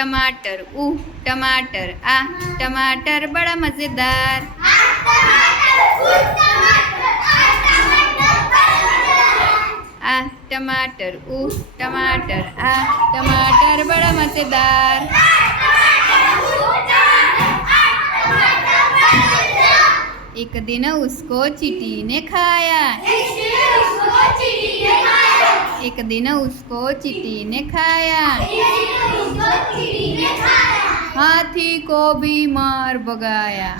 टमाटर टमाटर आ टमाटर बड़ा मज़ेदार। आ टमाटर टमाटर आ टमाटर बड़ा मज़ेदार। एक दिन उसको चींटी ने खाया। एक दिन उसको चींटी ने खाया। हाथी को भी मार भगाया।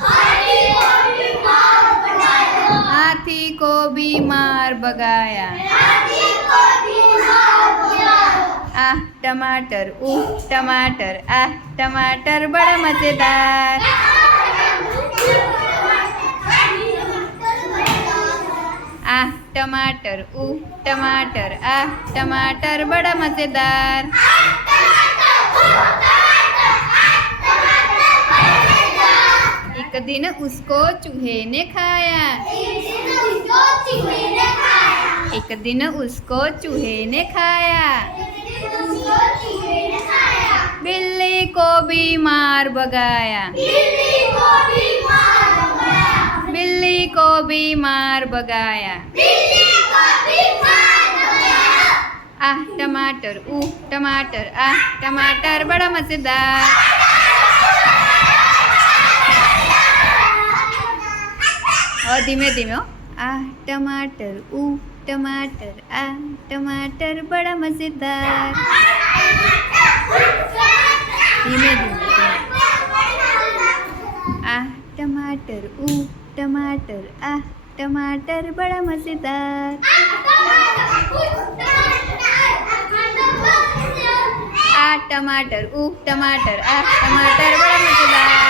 हाथी को भी मार भगाया। आ टमाटर टमाटर आ टमाटर बड़ा मज़ेदार। आ टमाटर टमाटर आ टमाटर बड़ा मज़ेदार। एक दिन उसको चूहे ने खाया। एक दिन उसको चूहे ने खाया। बिल्ली को भी मार भगाया। बिल्ली को भी मार भगाया। आ टमाटर टमाटर आ टमाटर बड़ा मज़ेदार। और धीमे धीमे आ टमाटर टमाटर आ टमाटर बड़ा मज़ेदार। धीमे धीमे आ टमाटर टमाटर आ टमाटर बड़ा मज़ेदार। आ टमाटर टमाटर आ टमाटर बड़ा मज़ेदार।